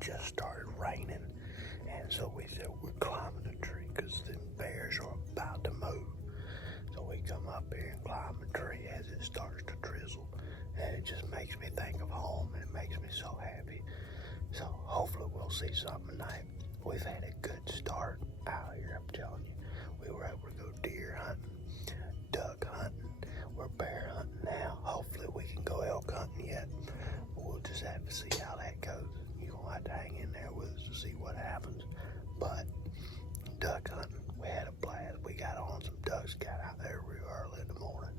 just started raining. And so we said we're climbing a tree because the bears are about to move. So we come up here and climb a tree as it starts to drizzle. And it just makes me think of home, and it makes me so happy. So hopefully we'll see something tonight. We've had a good start out here, I'm telling you. We were able to go deer hunting, duck hunting, we're bear hunting now. Hopefully we can go elk hunting yet. But we'll just have to see how that goes. You're going to have to hang in there with us to see what happens. But duck hunting, we had a blast. We got on some ducks, got out there real early in the morning.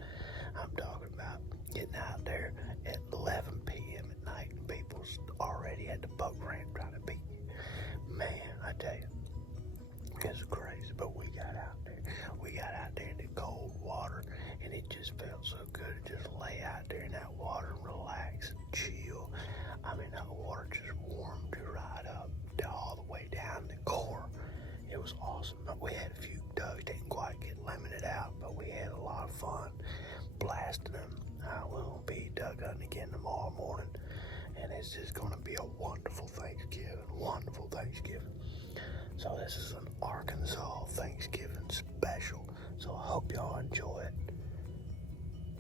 I'm talking about getting out there at 11 p.m. at night, and people already at the boat ramp trying to beat you. Man, I tell you, it's crazy, but we got out there. We got out there in the cold water, and it just felt so good to just lay out there in that water and relax and chill. I mean, that water just warmed you right up all the way down the core. It was awesome. We had a few ducks, didn't quite get limited out, but we had a lot of fun blasting them. We'll be duck hunting again tomorrow morning, and it's just going to be a wonderful Thanksgiving. So this is an Arkansas Thanksgiving special. So I hope y'all enjoy it,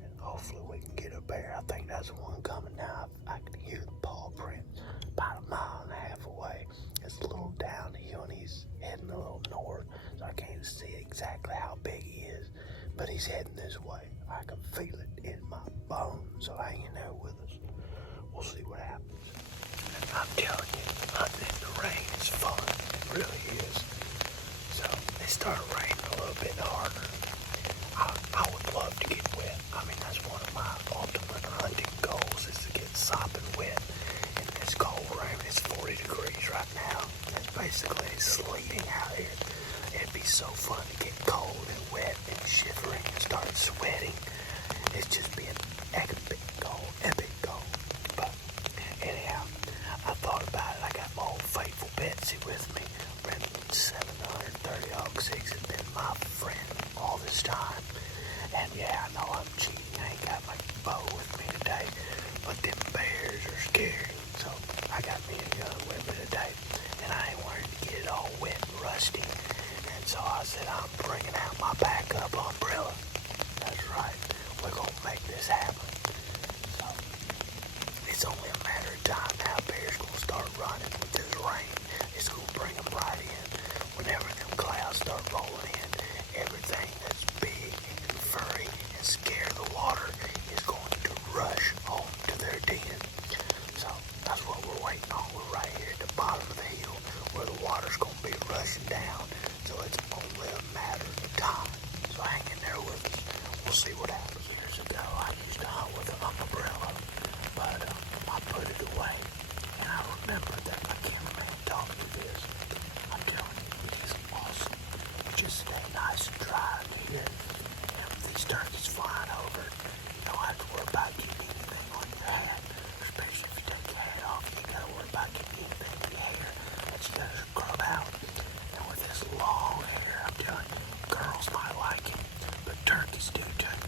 and hopefully we can get a bear. I think that's the one coming now. I can hear the paw print about 1.5 miles away. It's a little downhill, and he's heading a little north, so I can't see exactly how big he is, but he's heading this way. I can feel it in my bones, so hang in there with us. We'll see what happens. I'm telling you, hunting in the rain is fun. It really is. So it started raining a little bit harder. I would love to get wet. I mean, that's one of my ultimate hunting goals, is to get sopping wet in this cold rain. It's 40 degrees right now. It's basically sleeting out here. It'd be so fun to get cold and wet and shivering and start sweating. It's just be an epic goal. But anyhow, I thought about it. I got my old faithful Betsy with me. Remington 730 AUG 6 has been my friend all this time. And yeah, I know I'm cheating. I ain't got my bow with me today, but them bears are scary. So I got me a gun with me today, and I ain't wanted to get it all wet and rusty. And so I said, I'm bringing out my backup umbrella. That's right. We're going to make this happen. So it's only a matter of time now. Bears going to start running with this rain. It's going to bring them right in. Whenever them clouds start rolling in, everything that's big and furry and scared of the water is going to rush home to their den. So that's what we're waiting on. We're right here at the bottom of the hill where the water's going to be rushing down. So it's only a matter of time. So hang in there with us. We'll see what happens. Years ago, I used to hunt with an umbrella, but I put it away. And I remember that my cameraman taught me this. I'm telling you, it is awesome. It just stay nice and dry in here. And if these turkeys flying over, you don't have to worry about getting anything on your hat. Especially if you take your hat off, you gotta worry about getting anything in your hair that you gotta scrub out. And with this long hair, I'm telling you, girls might like it, but turkeys do too.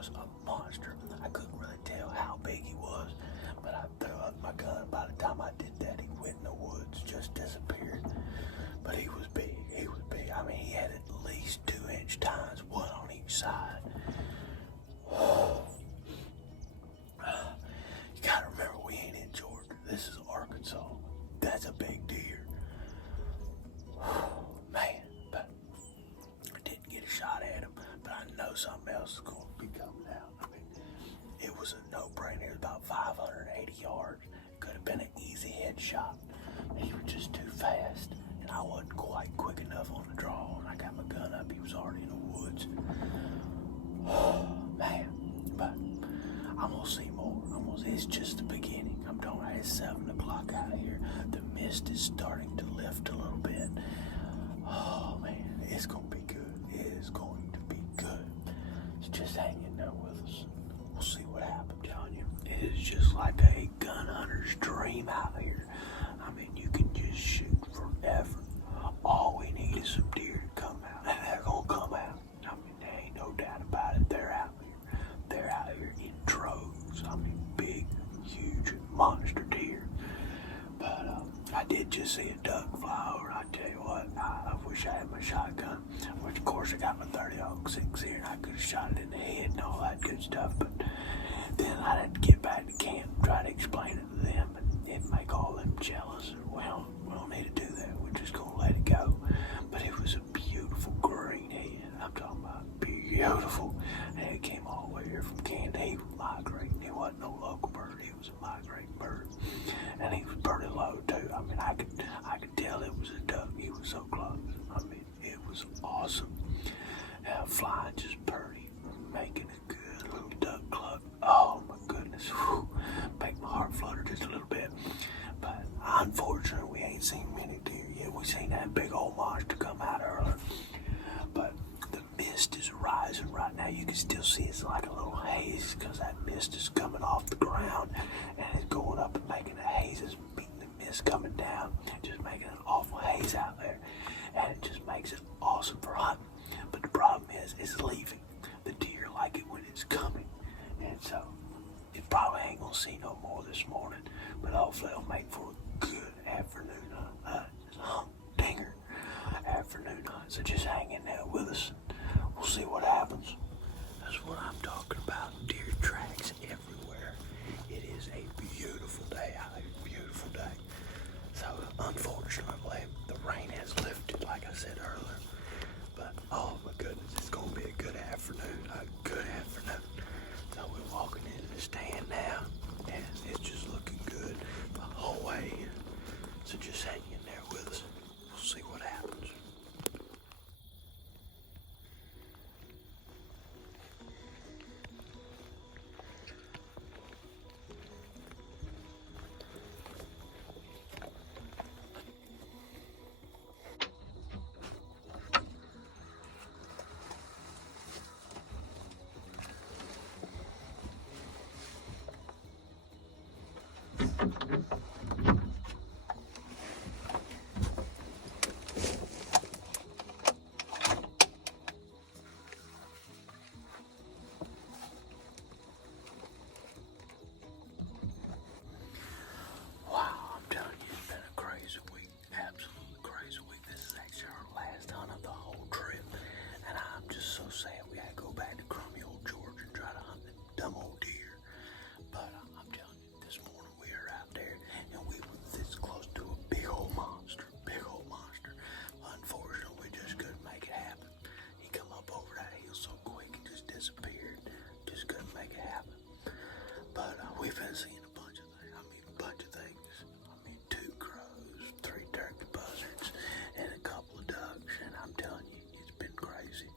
was a monster. I couldn't really tell how big he was, but I threw up my gun. By the time I did that, he went in the woods, just disappeared. But he was big. He was big. I mean, he had at least 2-inch tines, one on each side. You gotta remember, we ain't in Georgia. This is Arkansas. That's a big deer. Man, but I didn't get a shot at him. But I know something else is going to be coming out. I mean, it was a no-brainer. It was about 580 yards. Could have been an easy headshot. He was just too fast, and I wasn't quite quick enough on the draw. And I got my gun up. He was already in the woods. Man, but I'm gonna see more. It's just the beginning. I'm telling you, it's 7 o'clock out here. The mist is starting to lift a little bit. Oh man, it's gonna be good. It is going to be good. So just hang in there with us. We'll see what happens. I'm telling you, it is just like a gun hunter's dream out here. I mean, you can just shoot forever. All we need is some deer to come out, and they're gonna come out. I mean, there ain't no doubt about it. They're out here. They're out here in droves. I mean, big, huge, monster deer. But I did just see a duck fly over. I tell you what, I wish I had my shotgun. Which, of course, I got my 30-06 here, and I could have shot it in the head and all that good stuff. But then I had to get back to camp and try to explain it to them, and it'd make all them jealous. We don't need to do that. We're just gonna let it go. But it was a beautiful green head. I'm talking about beautiful. And it came all the way here from Canada. He was migrating. He wasn't no local bird. He was a migrating bird. And he was pretty low too. I mean, I could tell it was a duck. He was so close. I mean, it was awesome. Flying just pretty, making a good little duck cluck. Oh my goodness. Whew. Make my heart flutter just a little bit. But unfortunately, we ain't seen many deer yet. We seen that big old monster come out earlier. But the mist is rising right now. You can still see it's like a little haze because that mist is coming off the ground and it's going up and making a haze. It's beating the mist coming down, just making an awful haze out there. And it just makes it awesome for hunting. But the problem is, it's leaving. The deer like it when it's coming. And so, it probably ain't gonna see no more this morning. But hopefully it'll make for a good afternoon dinger afternoon hunt. So just hang in there with us. We'll see what happens. That's what I'm talking about. Deer tracks everywhere. It is a beautiful day out here. Beautiful day. So unfortunately, the rain has lifted, like I said earlier. But oh my goodness, it's gonna be a good afternoon. A good afternoon. So we're walking into the stand now, and it's just looking good the whole way. So just hang in there with us. We'll see what happens. We've been seeing a bunch of things. I mean, a bunch of things. I mean, 2 crows, 3 turkey buzzards, and a couple of ducks. And I'm telling you, it's been crazy.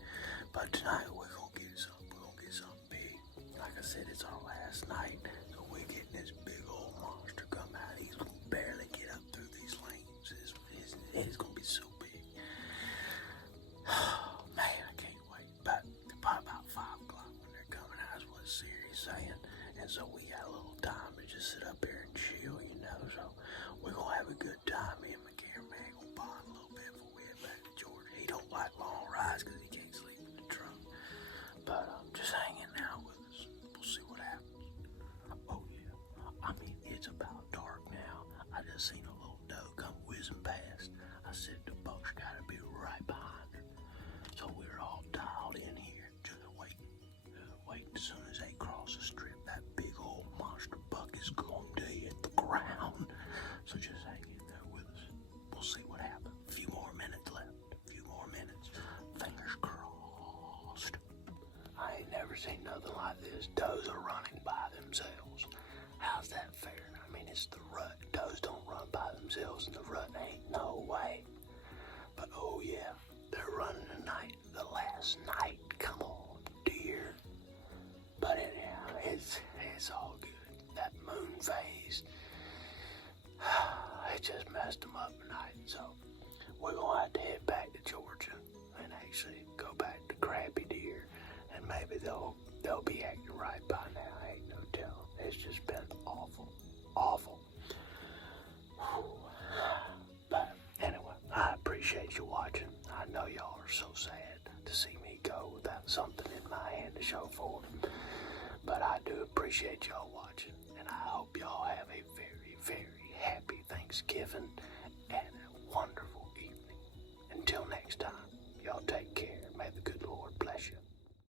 But tonight we're gonna get something. We're gonna get something big. Like I said, it's our last night, so we're getting this big old monster come out. He's gonna barely get up through these lanes. His head is gonna be so big. Oh man, I can't wait. But probably about 5 o'clock when they're coming out is what Siri's saying. And so we got a little time to just sit up here and chill, you know. So we're gonna have a good time. Me and my cameraman gonna bond a little bit before we head back to Georgia. He don't like long rides because he can't sleep in the trunk. never seen nothing like this. Does are running by themselves. How's that fair? I mean, it's the rut. Does don't run by themselves in the rut. Ain't no way. But oh yeah, they're running tonight. The last night. Come on, dear. But anyhow, it's all good. That moon phase, it just messed them up tonight. So we're gonna have to head back to Georgia and actually go back to crappy deer, and maybe they'll be acting right by now. Ain't no telling. It's just been awful. But anyway, I appreciate you watching. I know y'all are so sad to see me go without something in my hand to show for it. But I do appreciate y'all watching, and I hope y'all have a very, very happy Thanksgiving.